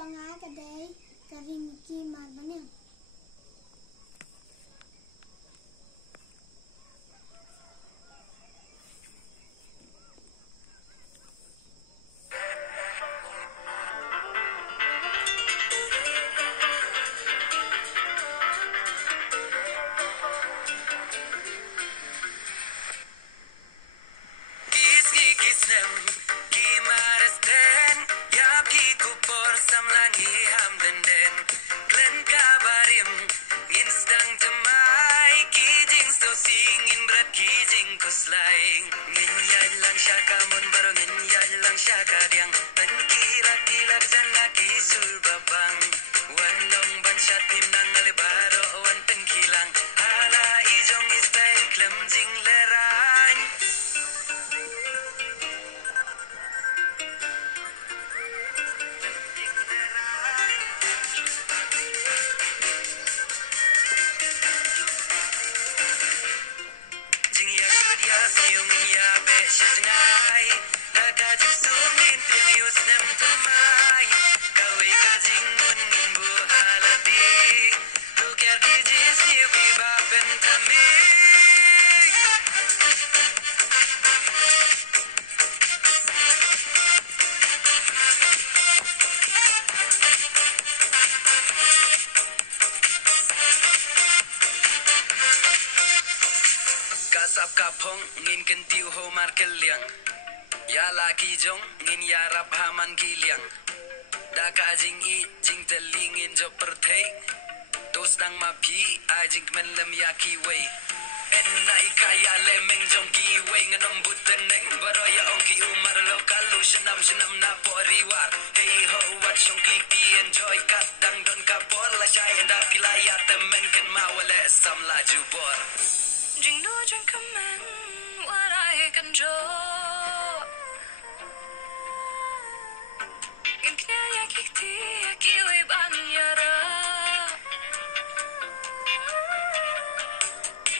cho ngá cái đấy cái hình kim mà vẫn được. Sap kapong ngin ken tiu ho mar kel liang ya la ki jong ngin ya rap haman ki liang da ka jing i jing te ling in jo per the tos dang ma pi a jing men lem ya ki wei en nai ka ya le meng jong ki wei nganom but neng baro ya ong ki umar lokal lu shnam na poriwar hey ho wat shong ki pi enjoy kat dang don ka por la chai and up la ya te men ken ma wale sam la ju bor Jing no jing command what I control. In kya ya kikti ya kiwi ban yara.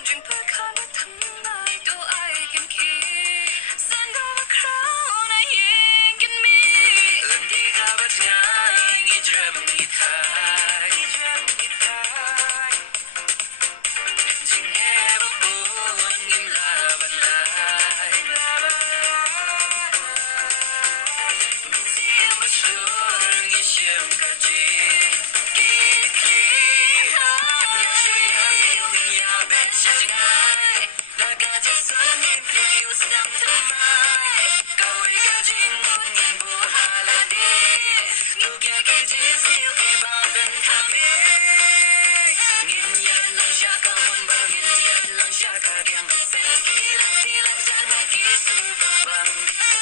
Jing per kana thang nai do I can keep. Send over crown I yin me. Di ka bat ngai ngi drum ngi thai. Jing ever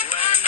One